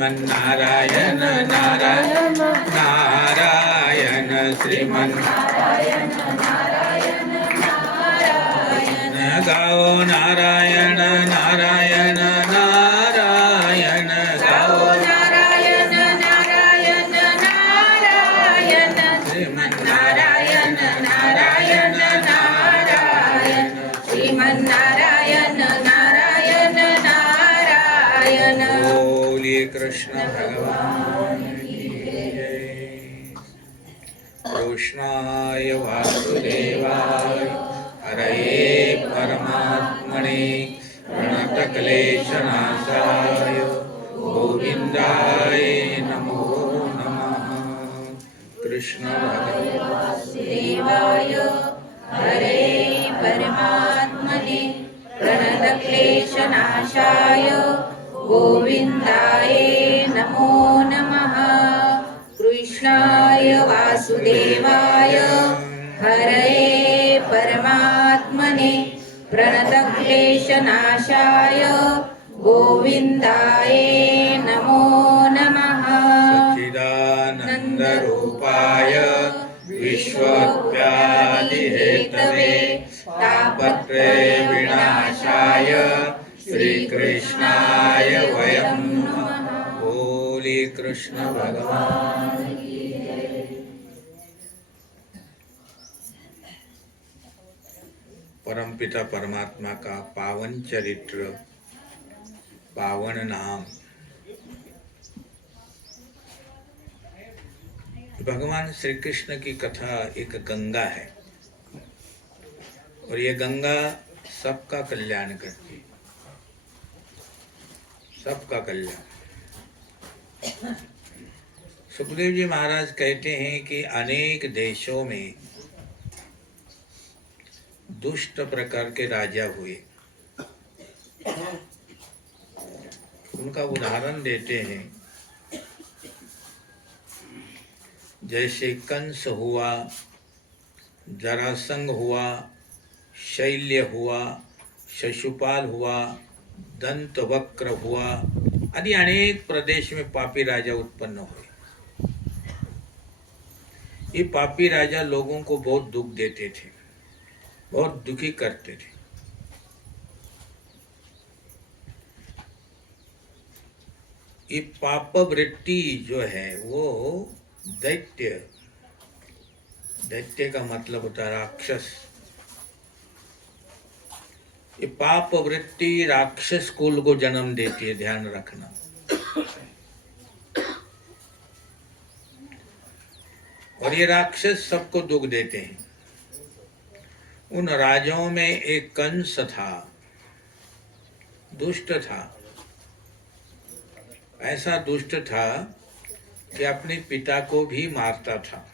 श्रीमन्नारायण नारायण नारायण श्रीमन्नारायण नारायण नारायण गाओ नारायण नारायण नारायण गाओ नारायण नारायण नारायण श्रीमन्नारायण नारायण नारायण श्रीमन्नारायण नारायण नारायण बोलिए कृष्ण भगवान की जय। कृष्णाय वासुदेवाय हरये परमात्मने प्रणतक्लेशनाशाय गोविन्दाय नमो नमः। कृष्ण वासुदेवाय हरे परमात्मने प्रणतक्लेशनाशाय गोविन्दाय नमो नमः। कृष्णाय वासुदेवाय हरे परमात्मने प्रणतक्लेशनाशाय गोविन्दाय नमो नमः। सच्चिदानन्दरूपाय विश्वव्याधिहेतवे तापत्रय विनाशाय श्रीकृष्णाय वयं नमः। बोलिए कृष्ण भगवान की जय। परमपिता परमात्मा का पावन चरित्र, पावन नाम। भगवान श्री कृष्ण की कथा एक गंगा है और ये गंगा सबका कल्याण करती है, सबका कल्याण। सुखदेव जी महाराज कहते हैं कि अनेक देशों में दुष्ट प्रकार के राजा हुए। उनका उदाहरण देते हैं, जैसे कंस हुआ, जरासंध हुआ, शैल्य हुआ, शिशुपाल हुआ, दंतवक्र हुआ आदि अनेक प्रदेश में पापी राजा उत्पन्न हुए। ये पापी राजा लोगों को बहुत दुख देते थे, बहुत दुखी करते थे। ये पाप वृत्ति जो है वो दैत्य, दैत्य का मतलब होता है राक्षस। ये पाप वृत्ति राक्षस कुल को जन्म देती है, ध्यान रखना। और ये राक्षस सबको दुख देते हैं। उन राजाओं में एक कंस था, दुष्ट था। ऐसा दुष्ट था कि अपने पिता को भी मारता था।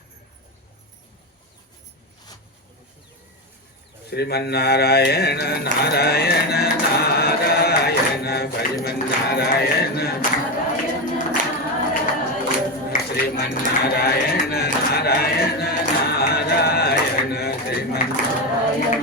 श्रीमन्नारायण नारायण नारायण भजमन्नारायण श्रीमन्नारायण नारायण नारायण श्रीमन्नारायण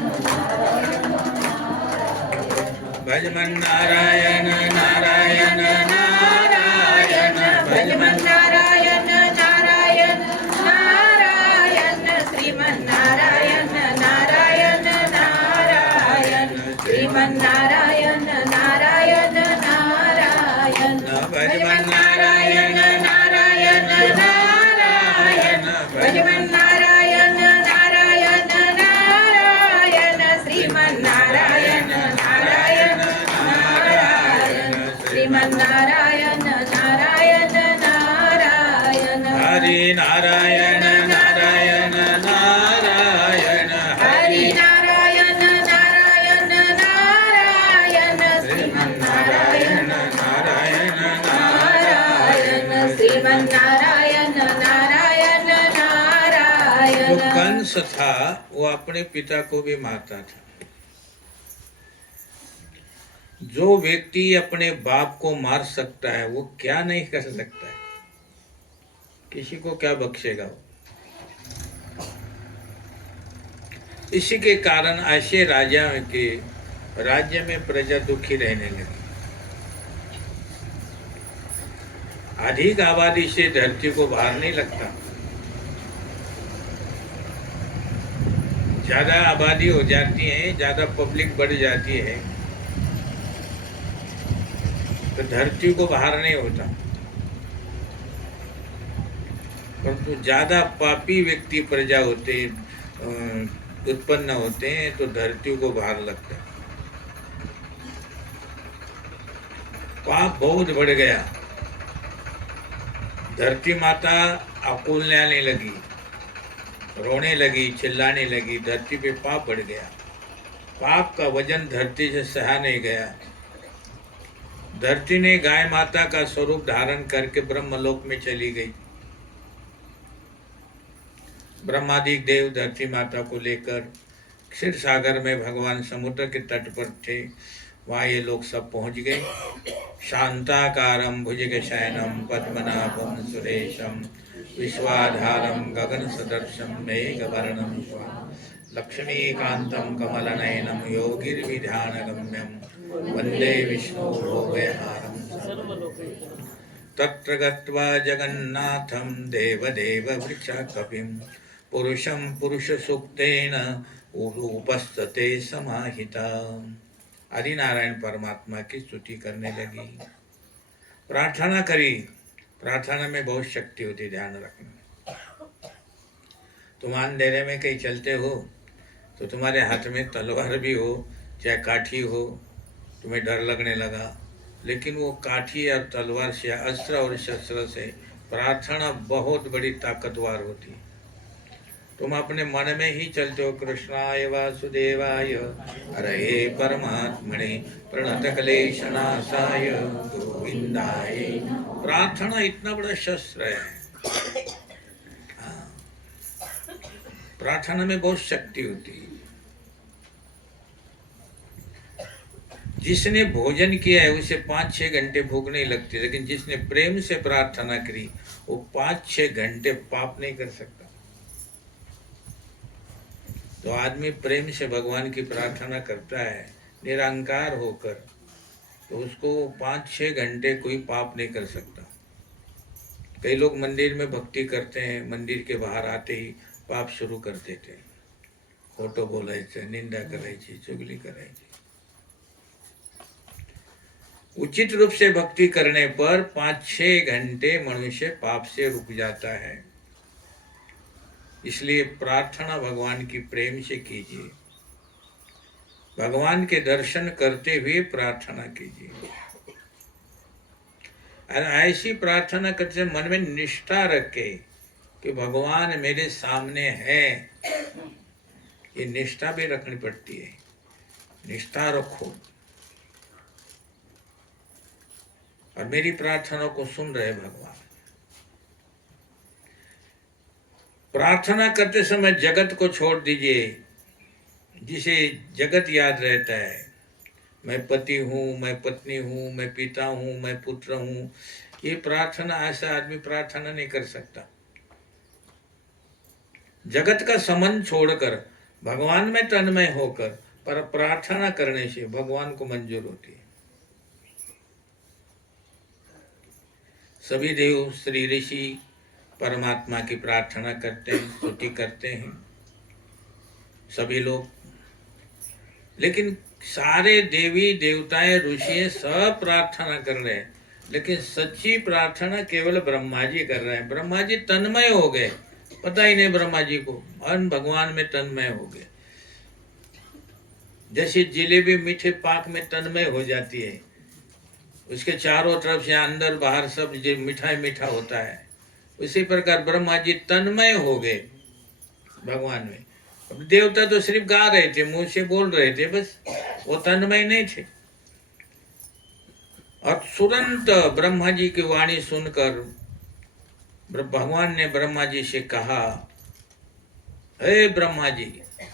भजमन्नारायण नारायण नारायण भजमन्नारायण नारायण नारायण श्रीमन्नारायण नारायण नारायण श्रीमन्नारायण नारायण नारायण भजमन्नारायण नारायण नारायण भजमन्नारायण नारायण नारायण श्रीमन्नारायण नारायण नारायण श्रीमन्नारायण नारायण नारायण हरि नारायण नारायण नारायण हरि नारायण नारायण नारायण श्रीमन्नारायण नारायण नारायण श्रीमन्नारायण नारायण नारायण। जो कंस था वो अपने पिता को भी मारता था। जो व्यक्ति अपने बाप को मार सकता है वो क्या नहीं कर सकता है, किसी को क्या बख्शेगा वो। इसी के कारण ऐसे राजा के राज्य में प्रजा दुखी रहने लगी। अधिक आबादी से धरती को भार नहीं लगता। ज्यादा आबादी हो जाती है, ज्यादा पब्लिक बढ़ जाती है तो धरती को भार नहीं होता, परंतु ज्यादा पापी व्यक्ति प्रजा होते उत्पन्न होते हैं तो धरती को भार लगता है। पाप बहुत बढ़ गया, धरती माता आकुलने आने लगी, रोने लगी, चिल्लाने लगी, धरती पे पाप बढ़ गया। पाप का वजन धरती से सहा नहीं गया। धरती ने गाय माता का स्वरूप धारण करके ब्रह्मलोक में चली गई। ब्रह्मादिक देव धरती माता को लेकर क्षीर सागर में भगवान समुद्र के तट पर थे, वहाँ ये लोग सब पहुंच गए। शांताकारं भुजगशयनं पद्मनाभं सुरेशं विश्वाधारं गगन सदर्शं मेघवर्णं लक्ष्मीकान्तं कमलनयनं योगिर्विध्यानगम्यं वन्दे विष्णु भोगयहारं। तत्र गत्वा जगन्नाथं देवदेव वृक्षकपिं पुरुषं पुरुषसूक्तेन उपस्तते समाहिता। आदि नारायण परमात्मा की स्तुति करने लगी, प्रार्थना करी। प्रार्थना में बहुत शक्ति होती, ध्यान रखना। तुम अंधेरे में कहीं चलते हो तो तुम्हारे हाथ में तलवार भी हो चाहे काठी हो, तुम्हें डर लगने लगा, लेकिन वो काठी और तलवार से, अस्त्र और शस्त्र से प्रार्थना बहुत बड़ी ताकतवर होती है। तुम अपने मन में ही चलते हो, कृष्णाय वासुदेवाय हरे परमात्मने प्रणतक्लेशनाशाय गोविंदाय। प्रार्थना इतना बड़ा शस्त्र है। हाँ, प्रार्थना में बहुत शक्ति होती है। जिसने भोजन किया है उसे 5-6 घंटे भूख नहीं लगती, लेकिन जिसने प्रेम से प्रार्थना करी वो 5-6 घंटे पाप नहीं कर सकता। तो आदमी प्रेम से भगवान की प्रार्थना करता है निरंकार होकर, तो उसको 5-6 घंटे कोई पाप नहीं कर सकता। कई लोग मंदिर में भक्ति करते हैं, मंदिर के बाहर आते ही पाप शुरू कर देते हैं, खोटो बोलायचं, निंदा करायची, चुगली करायची। उचित रूप से भक्ति करने पर 5-6 घंटे मनुष्य पाप से रुक जाता है। इसलिए प्रार्थना भगवान की प्रेम से कीजिए, भगवान के दर्शन करते हुए प्रार्थना कीजिए। और ऐसी प्रार्थना करते मन में निष्ठा रखे कि भगवान मेरे सामने है। ये निष्ठा भी रखनी पड़ती है, निष्ठा रखो और मेरी प्रार्थना को सुन रहे भगवान। प्रार्थना करते समय जगत को छोड़ दीजिए, जिसे जगत याद रहता है। मैं पति हूँ, मैं पत्नी हूँ, मैं पिता हूँ, मैं पुत्र हूँ। ये प्रार्थना, ऐसा आदमी प्रार्थना नहीं कर सकता। जगत का संबंध छोड़कर भगवान में तन्मय होकर पर प्रार्थना करने से भगवान को मंजूर होती है। सभी देव श्री ऋषि परमात्मा की प्रार्थना करते हैं, स्तुति करते हैं सभी लोग, लेकिन सारे देवी देवताएं ऋषि सब प्रार्थना कर रहे हैं, लेकिन सच्ची प्रार्थना केवल ब्रह्मा जी कर रहे हैं। ब्रह्मा जी तन्मय हो गए, पता ही नहीं ब्रह्मा जी को, और भगवान में तन्मय हो गए। जैसे जिलेबी मीठे पाक में तन्मय हो जाती है, उसके चारों तरफ से अंदर बाहर सब मीठा मीठा होता है, उसी प्रकार ब्रह्मा जी तन्मय हो गए भगवान में। अब देवता तो सिर्फ गा रहे थे, मुंह से बोल रहे थे, बस वो तन्मय नहीं थे। और तुरंत ब्रह्मा जी की वाणी सुनकर भगवान ने ब्रह्मा जी से कहा, हे ब्रह्मा जी,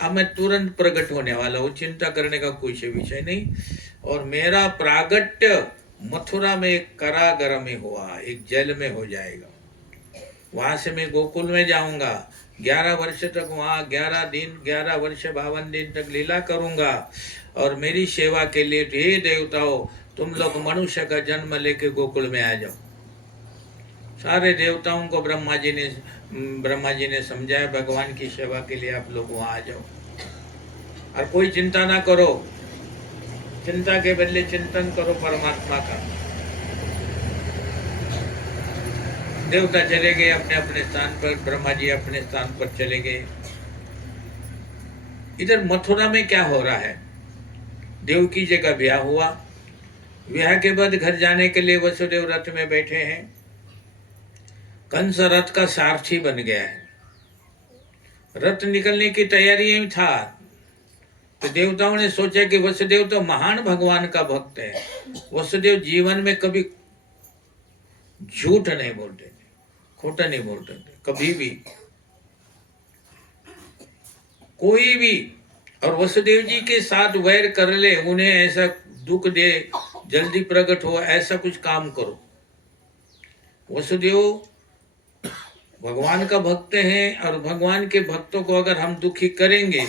अब मैं तुरंत प्रकट होने वाला हूँ, चिंता करने का कोई विषय नहीं। और मेरा प्रागट्य मथुरा में एक कारागार में हुआ, एक जेल में हो जाएगा। वहां से मैं गोकुल में जाऊंगा, 11 वर्ष तक वहाँ 11 दिन 11 वर्ष 52 दिन तक लीला करूंगा। और मेरी सेवा के लिए हे देवताओं, तुम लोग मनुष्य का जन्म लेके गोकुल में आ जाओ। सारे देवताओं को ब्रह्मा जी ने समझाया भगवान की सेवा के लिए आप लोग वहां आ जाओ और कोई चिंता ना करो, चिंता के बदले चिंतन करो परमात्मा का। देवता चले गए अपने अपने स्थान पर, ब्रह्मा जी अपने स्थान पर चले गए। इधर मथुरा में क्या हो रहा है, देवकी जी का ब्याह हुआ। ब्याह के बाद घर जाने के लिए वसुदेव रथ में बैठे हैं। कंस रथ का सारथी बन गया है। रथ निकलने की तैयारी में था तो देवताओं ने सोचा कि वसुदेव तो महान भगवान का भक्त है, वसुदेव जीवन में कभी झूठ नहीं बोलते थे, खोटा नहीं बोलते थे कभी भी, कोई भी। और वसुदेव जी के साथ वैर कर ले, उन्हें ऐसा दुख दे, जल्दी प्रकट हो, ऐसा कुछ काम करो। वसुदेव भगवान का भक्त हैं और भगवान के भक्तों को अगर हम दुखी करेंगे,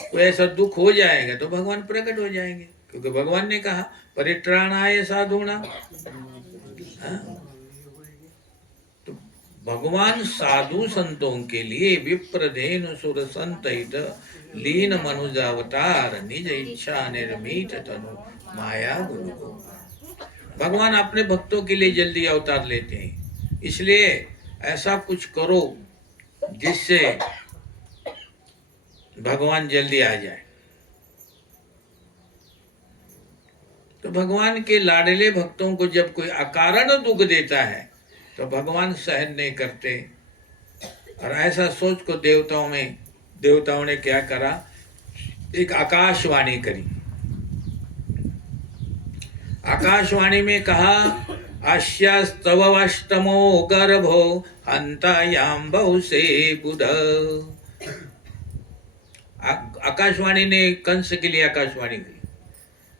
कोई ऐसा दुख हो जाएगा तो भगवान प्रकट हो जाएंगे, क्योंकि भगवान ने कहा परित्राणाय साधूनां। तो भगवान साधु संतों के लिए विप्रधेनु सुर संतहित लीन मनुजावतार निज इच्छा निर्मित तनु माया गुरु। भगवान अपने भक्तों के लिए जल्दी अवतार लेते हैं, इसलिए ऐसा कुछ करो जिससे भगवान जल्दी आ जाए। तो भगवान के लाडले भक्तों को जब कोई अकारण दुख देता है तो भगवान सहन नहीं करते। और ऐसा सोच को देवताओं ने क्या करा, एक आकाशवाणी करी। आकाशवाणी में कहा आश्यास्तवष्टमो गर्भो हंतायाम बहुसे बुध। आकाशवाणी ने कंस के लिए आकाशवाणी की।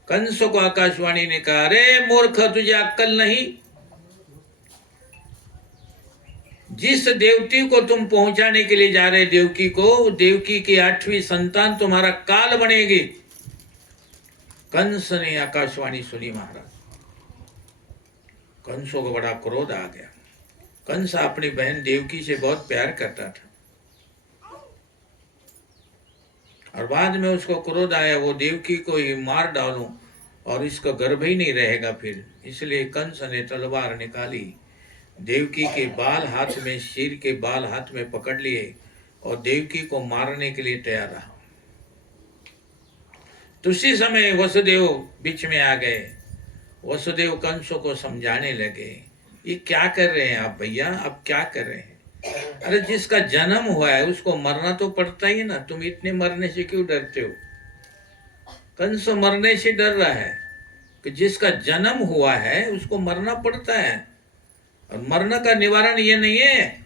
कंस को आकाशवाणी ने कहा, अरे मूर्ख, तुझे अक्कल नहीं? जिस देवती को तुम पहुंचाने के लिए जा रहे, देवकी को, देवकी की 8वीं संतान तुम्हारा काल बनेगी। कंस ने आकाशवाणी सुनी महाराज। कंसों को बड़ा क्रोध आ गया। कंस अपनी बहन देवकी से बहुत प्यार करता था और बाद में उसको क्रोध आया, वो देवकी को ही मार डालूं और इसका गर्भ ही नहीं रहेगा फिर। इसलिए कंस ने तलवार निकाली, देवकी के बाल हाथ में, सिर के बाल हाथ में पकड़ लिए और देवकी को मारने के लिए तैयार रहा। तो उसी समय वसुदेव बीच में आ गए। वसुदेव कंसों को समझाने लगे, ये क्या कर रहे हैं आप भैया, आप क्या कर रहे हैं? अरे जिसका जन्म हुआ है उसको मरना तो पड़ता ही ना, तुम इतने मरने से क्यों डरते हो? कंस मरने से डर रहा है कि जिसका जन्म हुआ है उसको मरना पड़ता है, और मरने का निवारण ये नहीं है।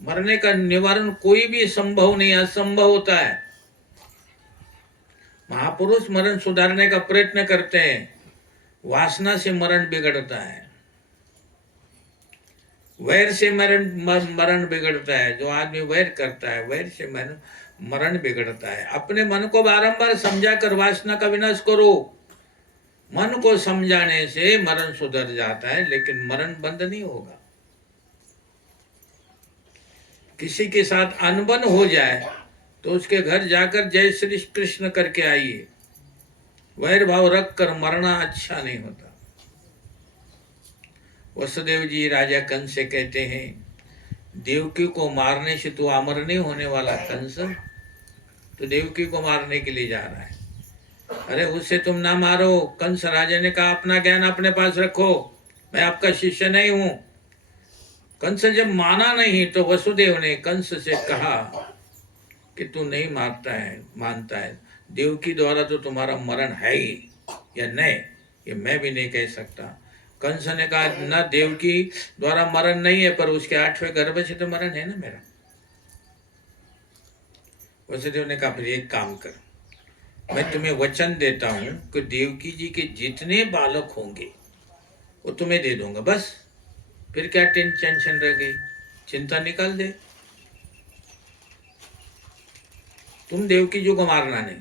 मरने का निवारण कोई भी संभव नहीं, असंभव होता है। महापुरुष मरण सुधारने का प्रयत्न करते हैं, वासना से मरण बिगड़ता है, वैर से मरण बिगड़ता है। जो आदमी वैर करता है, वैर से मरण बिगड़ता है। अपने मन को बारंबार समझा कर वासना का विनाश करो। मन को समझाने से मरण सुधर जाता है, लेकिन मरण बंद नहीं होगा। किसी के साथ अनबन हो जाए तो उसके घर जाकर जय श्री कृष्ण करके आइए। वैर भाव रख कर मरना अच्छा नहीं होता। वसुदेव जी राजा कंस से कहते हैं, देवकी को मारने से तू अमर नहीं होने वाला कंस, तो देवकी को मारने के लिए जा रहा है। अरे उसे तुम ना मारो। कंस राजा ने कहा, अपना ज्ञान अपने पास रखो, मैं आपका शिष्य नहीं हूं। कंस जब माना नहीं तो वसुदेव ने कंस से कहा कि तू नहीं मानता है, देवकी द्वारा तो तुम्हारा मरण है ही या नहीं, ये मैं भी नहीं कह सकता। कंस ने कहा, ना देवकी द्वारा मरण नहीं है, पर उसके 8वें गर्भ से तो मरण है ना मेरा। वसुदेव ने कहा, फिर एक काम कर, मैं तुम्हें वचन देता हूं कि देवकी जी के जितने बालक होंगे वो तुम्हें दे दूंगा, बस। फिर क्या टेंशन रह गई, चिंता निकाल दे। तुम देवकी जी को मारना नहीं,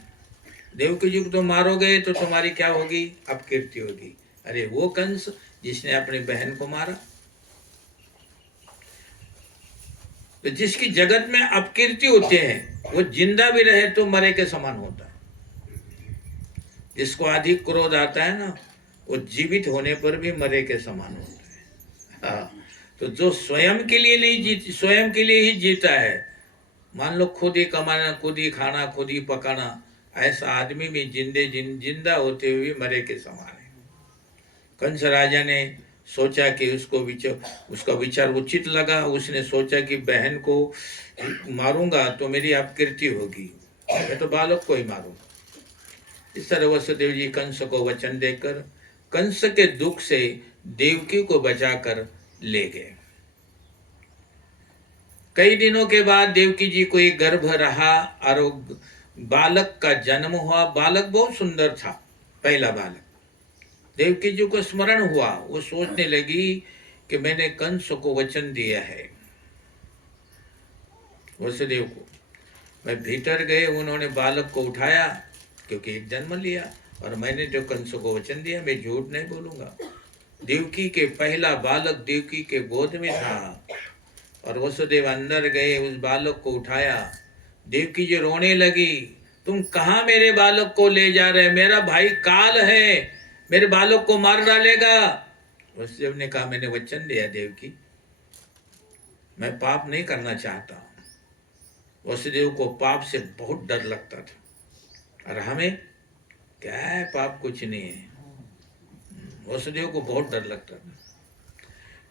देवकी जी को तुम मारोगे तो तुम्हारी क्या होगी, अपकीर्ति होगी। अरे वो कंस जिसने अपनी बहन को मारा, तो जिसकी जगत में अपकीर्ति होती है वो जिंदा भी रहे तो मरे के समान होता है। जिसको अधिक क्रोध आता है ना वो जीवित होने पर भी मरे के समान होता है। हाँ, तो जो स्वयं के लिए नहीं जीत, स्वयं के लिए ही जीता है, मान लो खुद ही कमाना, खुद ही खाना, खुद ही पकाना, ऐसा आदमी भी जिंदा होते हुए मरे के समान है। कंस राजा ने सोचा कि उसका विचार उचित लगा। उसने सोचा कि बहन को मारूंगा तो मेरी अपकीर्ति होगी, मैं तो बालक को ही मारूंगा। इस तरह वसुदेव जी कंस को वचन देकर कंस के दुख से देवकी को बचाकर ले गए। कई दिनों के बाद देवकी जी को एक गर्भ रहा और बालक का जन्म हुआ। बालक बहुत सुंदर था, पहला बालक। देवकी जी को स्मरण हुआ, वो सोचने लगी कि मैंने कंस को वचन दिया है, वसुदेव को। मैं भीतर गए, उन्होंने बालक को उठाया क्योंकि एक जन्म लिया, और मैंने जो कंस को वचन दिया मैं झूठ नहीं बोलूंगा। देवकी के पहला बालक देवकी के गोद में था और वसुदेव अंदर गए, उस बालक को उठाया। देवकी जी रोने लगी, तुम कहाँ मेरे बालक को ले जा रहे? मेरा भाई काल है, मेरे बालक को मार डालेगा। वसुदेव ने कहा मैंने वचन दिया देवकी, मैं पाप नहीं करना चाहता। वसुदेव को पाप से बहुत डर लगता था, और हमें क्या है, पाप कुछ नहीं है। वसुदेव को बहुत डर लगता था।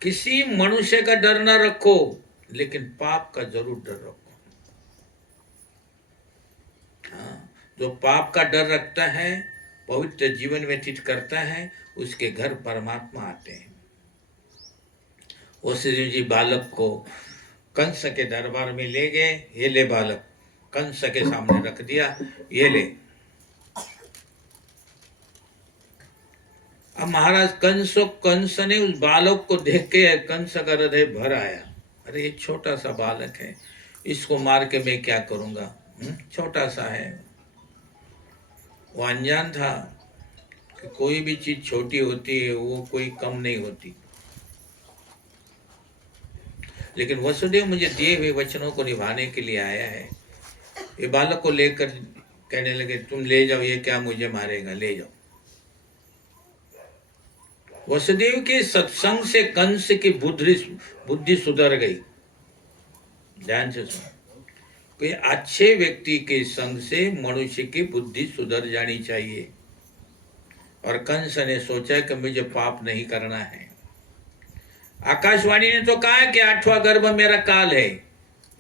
किसी मनुष्य का डर ना रखो, लेकिन पाप का जरूर डर रखो। हाँ, जो पाप का डर रखता है, पवित्र जीवन व्यतीत करता है, उसके घर परमात्मा आते हैं। वसुदेव जी बालक को कंस के दरबार में ले गए। ये ले बालक, कंस के सामने रख दिया, ये ले। अब महाराज कंस ने उस बालक को देख के कंस का हृदय भर आया। अरे ये छोटा सा बालक है, इसको मार के मैं क्या करूंगा? छोटा सा है। वो अनजान था कि कोई भी चीज छोटी होती है वो कोई कम नहीं होती। लेकिन वसुदेव मुझे दिए हुए वचनों को निभाने के लिए आया है। ये बालक को लेकर कहने लगे तुम ले जाओ, ये क्या मुझे मारेगा, ले जाओ। वसुदेव के सत्संग से कंस की बुद्धि सुधर गई। ध्यान से सुनो, कोई अच्छे व्यक्ति के संग से मनुष्य की बुद्धि सुधर जानी चाहिए। और कंस ने सोचा कि मुझे पाप नहीं करना है। आकाशवाणी ने तो कहा कि 8वां गर्भ मेरा काल है।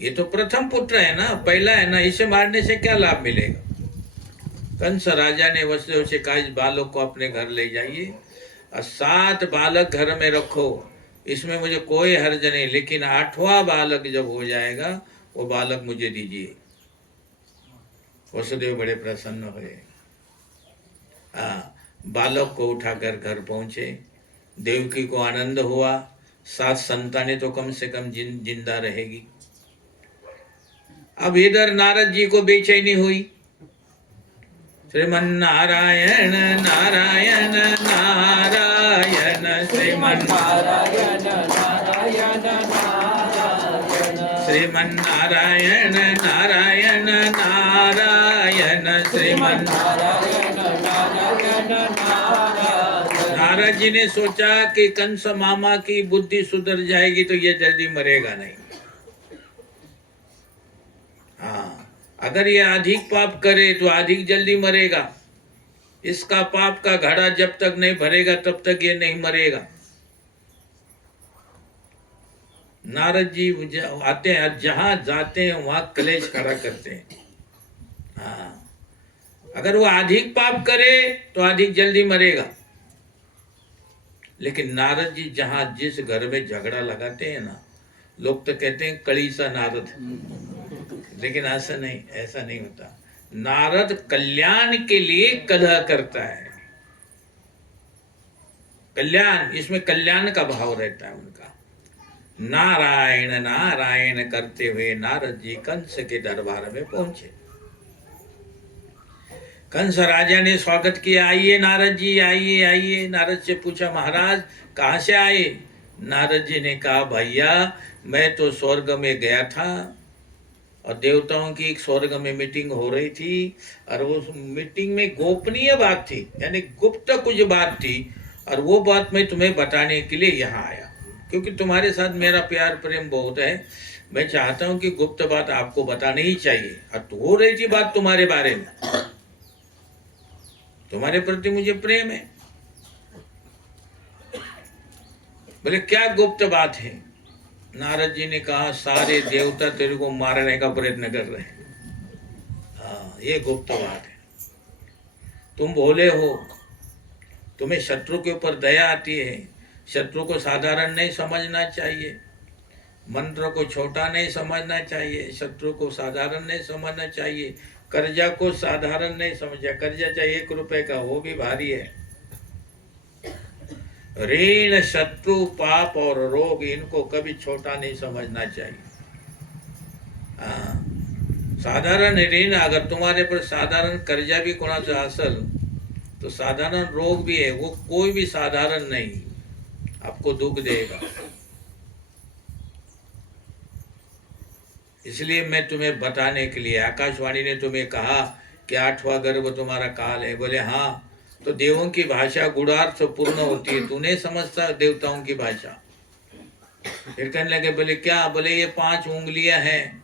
ये तो प्रथम पुत्र है ना, पहला है ना, इसे मारने से क्या लाभ मिलेगा? कंस राजा ने वसुदेव से कहा इस बालक को अपने घर ले जाइए और 7 बालक घर में रखो, इसमें मुझे कोई हर्ज नहीं, लेकिन 8वां बालक जब हो जाएगा वो बालक मुझे दीजिए। वसुदेव बड़े प्रसन्न हुए। बालक को उठाकर घर पहुंचे। देवकी को आनंद हुआ, 7 संतानें तो कम से कम जिंदा रहेगी। अब इधर नारद जी को बेचैनी हुई। श्रीमन नारायण नारायण नारायण, श्रीमन नारायण नारायण नारायण, श्रीमन नारायण नारायण नारायण, श्रीमन नारायण नारायण नारायण। नारद जी ने सोचा कि कंस मामा की बुद्धि सुधर जाएगी तो ये जल्दी मरेगा नहीं। हाँ, अगर ये अधिक पाप करे तो अधिक जल्दी मरेगा। इसका पाप का घड़ा जब तक नहीं भरेगा तब तक ये नहीं मरेगा। नारद जी आते हैं, जहां जाते हैं वहां कलेश खड़ा करते हैं। हाँ, अगर वो अधिक पाप करे तो अधिक जल्दी मरेगा। लेकिन नारद जी जहां जिस घर में झगड़ा लगाते हैं ना, लोग तो कहते हैं कड़ी सा नारद, लेकिन ऐसा नहीं होता। नारद कल्याण के लिए कलह करता है। कल्याण, इसमें कल्याण का भाव रहता है उनका। नारायण नारायण करते हुए नारद जी कंस के दरबार में पहुंचे। कंस राजा ने स्वागत किया, आइए नारद जी, आइए आइए। नारद से पूछा महाराज कहाँ से आए? नारद जी ने कहा, भैया मैं तो स्वर्ग में गया था और देवताओं की एक स्वर्ग में मीटिंग हो रही थी और उस मीटिंग में गोपनीय बात थी, यानी गुप्त कुछ बात थी, और वो बात मैं तुम्हें बताने के लिए यहाँ आया, क्योंकि तुम्हारे साथ मेरा प्यार प्रेम बहुत है। मैं चाहता हूँ कि गुप्त बात आपको बतानी ही चाहिए। और तो हो रही थी बात तुम्हारे बारे में, तुम्हारे प्रति मुझे प्रेम है। बोले क्या गुप्त बात है? नारद जी ने कहा, सारे देवता तेरे को मारने का प्रयत्न कर रहे हैं। हाँ, ये गुप्त बात है। तुम भोले हो, तुम्हें शत्रु के ऊपर दया आती है। शत्रु को साधारण नहीं समझना चाहिए, मंत्र को छोटा नहीं समझना चाहिए, शत्रु को साधारण नहीं समझना चाहिए, कर्जा को साधारण नहीं समझा। कर्जा चाहे 1 रुपए का, वो भी भारी है। ऋण, शत्रु, पाप और रोग, इनको कभी छोटा नहीं समझना चाहिए। साधारण ऋण, अगर तुम्हारे पर साधारण कर्जा भी कोणाचा असल तो साधारण रोग भी है, वो कोई भी साधारण नहीं, आपको दुख देगा। इसलिए मैं तुम्हें बताने के लिए, आकाशवाणी ने तुम्हें कहा कि 8वां गर्भ तुम्हारा काल है। बोले हाँ, तो देवों की भाषा गुणार्थ पूर्ण होती है, तू नहीं समझता देवताओं की भाषा। फिर कहने लगे, बोले क्या? बोले ये 5 उंगलियां हैं,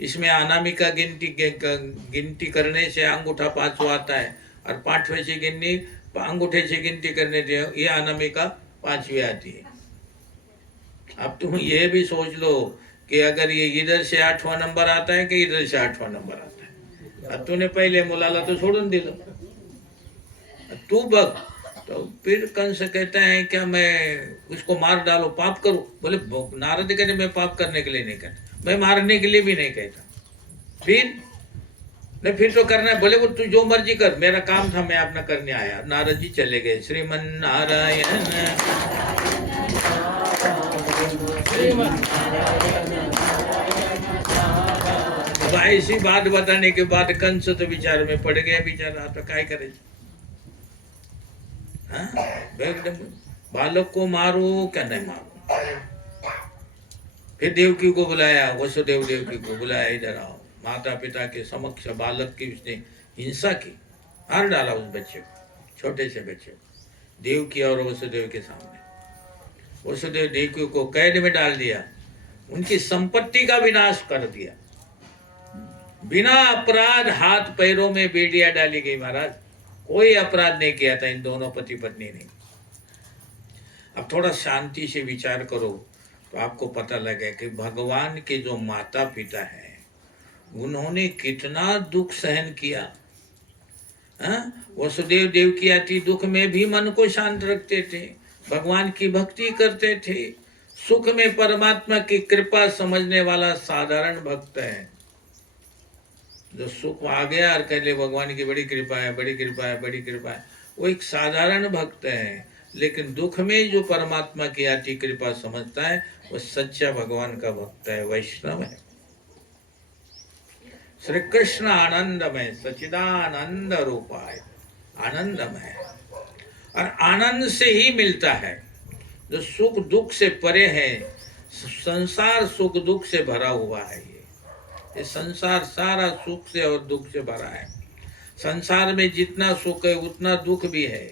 इसमें अनामिका गिनती करने से अंगूठा 5वां आता है, और 5वें से गिननी, अंगूठे से गिनती करने से ये अनामिका 5वीं आती है। अब तुम ये भी सोच लो कि अगर ये इधर से 8वां नंबर आता है कि इधर से 8वां नंबर आता है। अब तूने पहले मुलाला तो छोड़ून दिलो, तू बग। तो फिर कंस कहता है क्या मैं उसको मार डालो, पाप करूं? बोले नारद कहते मैं पाप करने के लिए नहीं कहता, मैं मारने के लिए भी नहीं कहता। फिर नहीं, फिर तो करना है। बोले वो तू जो मर्जी कर, मेरा काम था, मैं अपना करने आया। नारद जी चले गए। श्रीमन नारायण ऐसी बात बताने के बाद कंस तो विचार में पड़ गया, बेचारा तो क्या करे। एकदम बालक को मारो क्या नहीं मारो। फिर देवकी को बुलाया, वसुदेव देवकी को बुलाया, इधर आओ। माता पिता के समक्ष बालक की उसने हिंसा की, मार डाला उस बच्चे को, छोटे से बच्चे को, देवकी और वसुदेव के सामने। वसुदेव देवकी को कैद में डाल दिया, उनकी संपत्ति का विनाश कर दिया। बिना अपराध हाथ पैरों में बेड़ियां डाली गई। महाराज, कोई अपराध नहीं किया था इन दोनों पति पत्नी ने। अब थोड़ा शांति से विचार करो तो आपको पता लगे कि भगवान के जो माता पिता हैं उन्होंने कितना दुख सहन किया। वसुदेव देवकी आती दुख में भी मन को शांत रखते थे, भगवान की भक्ति करते थे, सुख में परमात्मा की कृपा समझने वाला साधारण भक्त है। जो सुख आ गया और कह ले भगवान की बड़ी कृपा है, बड़ी कृपा है, बड़ी कृपा है, वो एक साधारण भक्त है। लेकिन दुख में जो परमात्मा की आती कृपा समझता है वो सच्चा भगवान का भक्त है, वैष्णव है। श्री कृष्ण आनंदमय सच्चिदानंद रूपाय, आनंदमय, और आनंद से ही मिलता है। जो सुख दुख से परे है, संसार सुख दुख से भरा हुआ है। ये संसार सारा सुख से और दुख से भरा है। संसार में जितना सुख है उतना दुख भी है।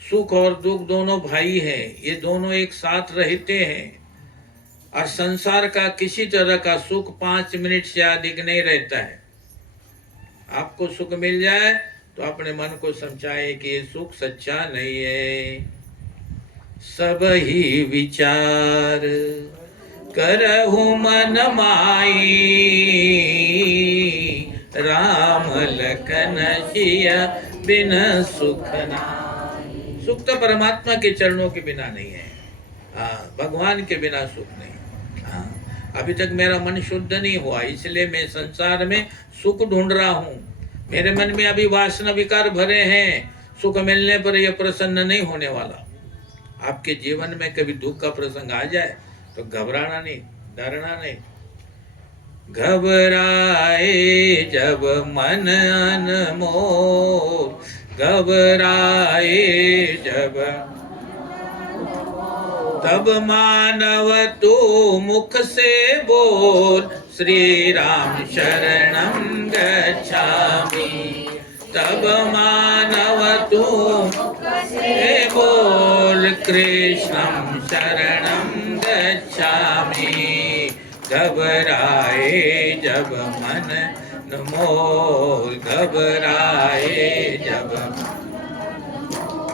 सुख और दुख दोनों भाई हैं, ये दोनों एक साथ रहते हैं। और संसार का किसी तरह का सुख 5 मिनट से अधिक नहीं रहता है। आपको सुख मिल जाए तो अपने मन को समझाए कि ये सुख सच्चा नहीं है। सब ही विचार करहु मन माई, राम लखन सिया बिन सुख नाई। सुख तो परमात्मा के चरणों के बिना नहीं है। हाँ, भगवान के बिना सुख नहीं। हाँ, अभी तक मेरा मन शुद्ध नहीं हुआ, इसलिए मैं संसार में सुख ढूंढ रहा हूँ। मेरे मन में अभी वासना विकार भरे हैं, सुख मिलने पर यह प्रसन्न नहीं होने वाला। आपके जीवन में कभी दुख का प्रसंग आ जाए तो घबराना नहीं, डरना नहीं। घबराए जब मन अनमोल, घबराए जब तब मानव तू मुख से बोल श्री राम शरणं गच्छामि। तब मानव तू से बोल कृष्णं शरणं गच्छामि। घबराए जब मन मोल, घबराए जब,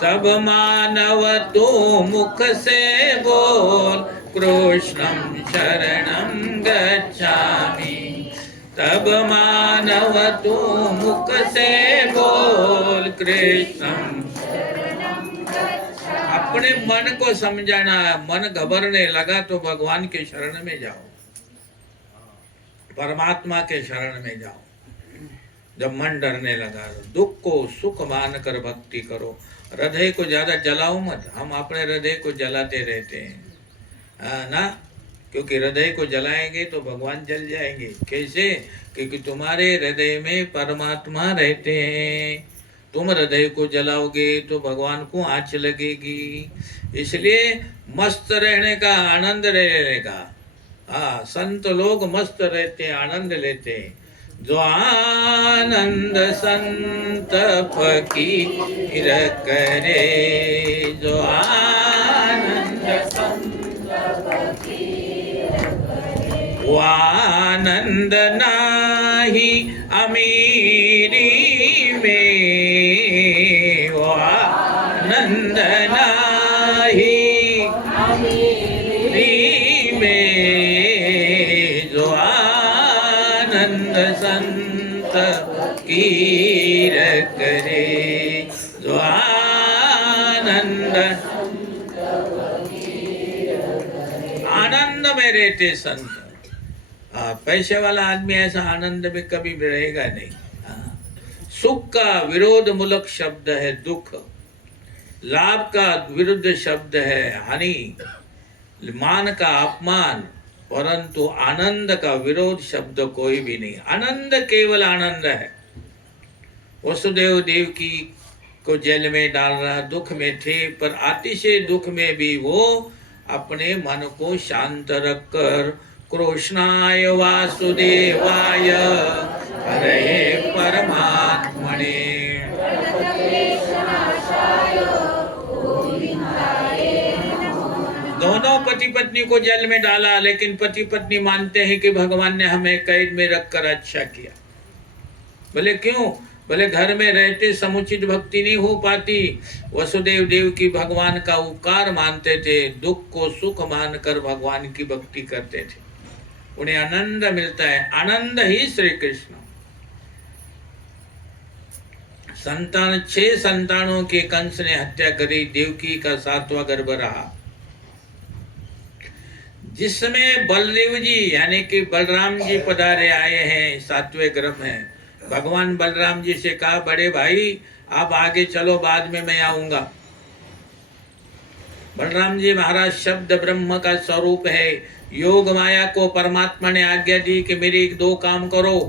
तब मानव तू मुख से बोल कृष्णं शरणं गच्छामि। तब मानव तू मुख से बोल कृष्णं। अपने मन को समझाना है। मन घबरने लगा तो भगवान के शरण में जाओ, परमात्मा के शरण में जाओ। जब मन डरने लगा, दुख को सुख मान कर भक्ति करो। हृदय को ज्यादा जलाओ मत। हम अपने हृदय को जलाते रहते हैं ना, क्योंकि हृदय को जलाएंगे तो भगवान जल जाएंगे। कैसे? क्योंकि तुम्हारे हृदय में परमात्मा रहते हैं। तुम हृदय को जलाओगे तो भगवान को आँच लगेगी। इसलिए मस्त रहने का, आनंद रहने का। हाँ, संत लोग मस्त रहते हैं, आनंद लेते हैं। जो आनंद संत फकीर करे, जो आनंद संत फकीर करे, वो आनंद नाही अमीरी में, वो आनंद नाही अमीरी में, जो आनंद संत फकीर करे, जो आनंद, आनंद में रहते संत। पैसे वाला आदमी ऐसा आनंद में कभी भी रहेगा नहीं। सुख का विरोध मूलक शब्द है दुख, लाभ का विरुद्ध शब्द है हानि, मान का अपमान, परंतु आनंद का विरोध शब्द कोई भी नहीं। आनंद केवल आनंद है। वसुदेव देवकी को जेल में डाल रहा, दुख में थे, पर अतिशय दुख में भी वो अपने मन को शांत रखकर कृष्णाय वासुदेवाय हरे परमात्मने, दोनों पति पत्नी को जेल में डाला, लेकिन पति पत्नी मानते हैं कि भगवान ने हमें कैद में रखकर अच्छा किया। बोले क्यों? बोले घर में रहते समुचित भक्ति नहीं हो पाती। वसुदेव देव की भगवान का उपकार मानते थे, दुख को सुख मानकर भगवान की भक्ति करते थे, उन्हें आनंद मिलता है। आनंद ही श्री कृष्ण। संतान, 6 संतानों के कंस ने हत्या करी, देवकी का 7वां गर्भ रहा, जिसमें बलदेव जी यानी कि बलराम जी पधारे आए हैं 7वें गर्भ में। भगवान बलराम जी से कहा, बड़े भाई आप आगे चलो, बाद में मैं आऊंगा। बलराम जी महाराज शब्द ब्रह्म का स्वरूप है। योग माया को परमात्मा ने आज्ञा दी कि मेरे 2 काम करो।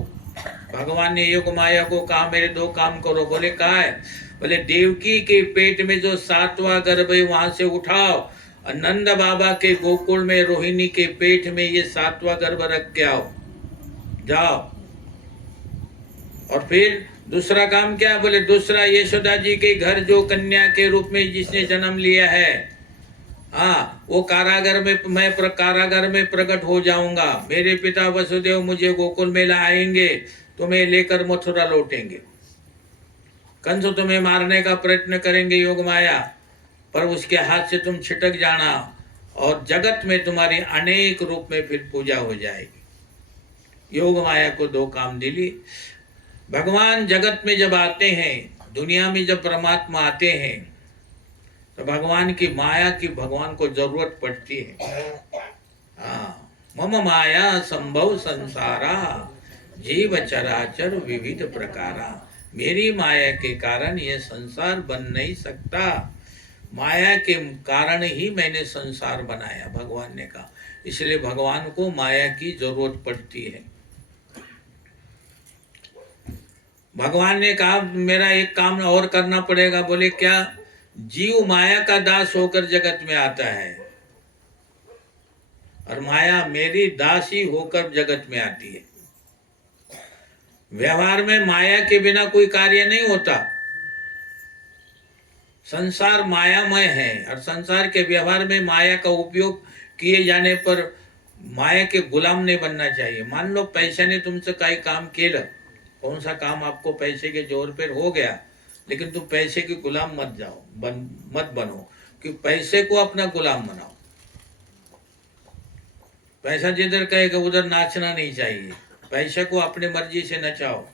भगवान ने योग माया को कहा मेरे 2 काम करो। बोले कहा है? बोले देवकी के पेट में जो 7वां गर्भ है वहां से उठाओ, नंद बाबा के गोकुल में रोहिणी के पेट में ये 7वां गर्भ रख के आओ, जाओ। और फिर दूसरा काम क्या? बोले दूसरा यशोदा जी के घर जो कन्या के रूप में जिसने जन्म लिया है, हाँ, वो कारागार में, मैं कारागार में प्रकट हो जाऊंगा। मेरे पिता वसुदेव मुझे गोकुल में लाएंगे, तुम्हें लेकर मथुरा लौटेंगे। कंस तुम्हें मारने का प्रयत्न करेंगे योग माया, पर उसके हाथ से तुम छिटक जाना और जगत में तुम्हारी अनेक रूप में फिर पूजा हो जाएगी। योग माया को 2 काम दिली। भगवान जगत में जब आते हैं, दुनिया में जब परमात्मा आते हैं, तो भगवान की माया की भगवान को जरूरत पड़ती है। हाँ, मम माया संभव संसारा जीव चराचर विविध प्रकारा। मेरी माया के कारण यह संसार बन नहीं सकता। माया के कारण ही मैंने संसार बनाया, भगवान ने कहा। इसलिए भगवान को माया की जरूरत पड़ती है। भगवान ने कहा मेरा एक काम और करना पड़ेगा। बोले क्या? जीव माया का दास होकर जगत में आता है, और माया मेरी दासी होकर जगत में आती है। व्यवहार में माया के बिना कोई कार्य नहीं होता। संसार मायामय है और संसार के व्यवहार में माया का उपयोग किए जाने पर माया के गुलाम नहीं बनना चाहिए। मान लो पैसे ने तुमसे काही काम केलं, कौन सा काम आपको पैसे के जोर पर हो गया, लेकिन तुम पैसे के गुलाम मत जाओ, मत बनो, कि पैसे को अपना गुलाम बनाओ। पैसा जिधर कहेगा उधर नाचना नहीं चाहिए। पैसे को अपने मर्जी से नचाओ,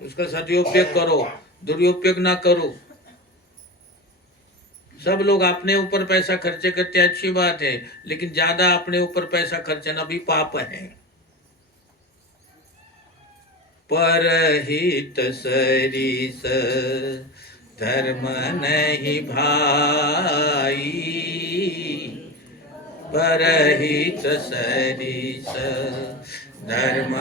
उसका सदुपयोग करो, दुरुपयोग ना करो। सब लोग अपने ऊपर पैसा खर्चे करते, अच्छी बात है, लेकिन ज्यादा अपने ऊपर पैसा खर्चना भी पाप है। परहित सरिस धर्म नहीं भाई, परहित सरिस धर्म